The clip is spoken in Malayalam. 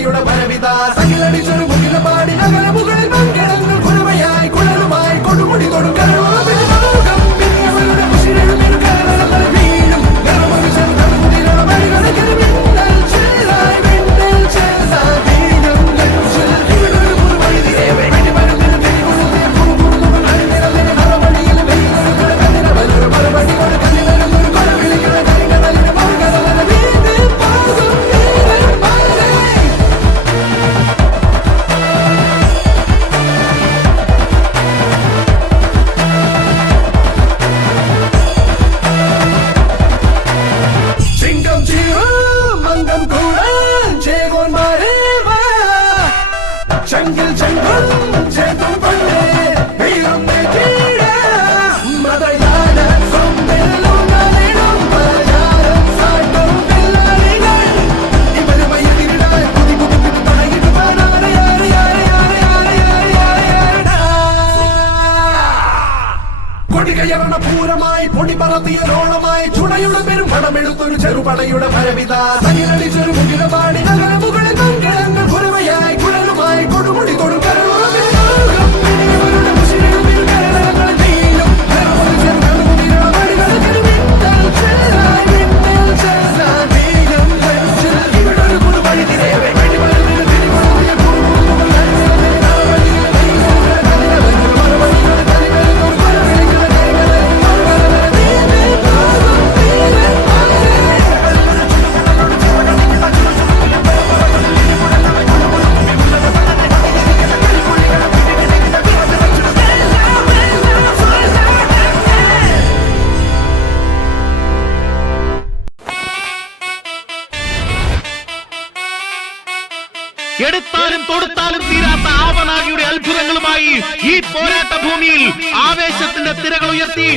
ചെറുപടയുടെ പരവിത സകിലടിച്ചൊരു മുകില പാടി നഗര മുകളിൽ മങ്കിടങ്ങൾ കുഴമയായി കുഴലുമായി കൊടുമുടി കൊടുക്കൽ Jungle, jungle, jungle, Madayana, from Beluna, കൊടികയറണ പൂരമായി പൊടി പറത്തിയ ലോളമായി ചുടയുടെ പെരും പടമെടുത്തൊരു ചെറുപടയുടെ പരവിത സകിലടിച്ചൊരു മുകില പാടി നഗര മുകളിൽ മങ്കിടങ്ങൾ കുഴമയായി കുഴലുമായി കൊടുമുടി കൊടുക്കൽ എടുത്താലും തൊടുത്താലും തീരാത്ത ആവനാകിയുടെ അത്ഭുതങ്ങളുമായി ഈ പോരാട്ട ഭൂമിയിൽ ആവേശത്തിന്റെ തിരകൾ ഉയർത്തി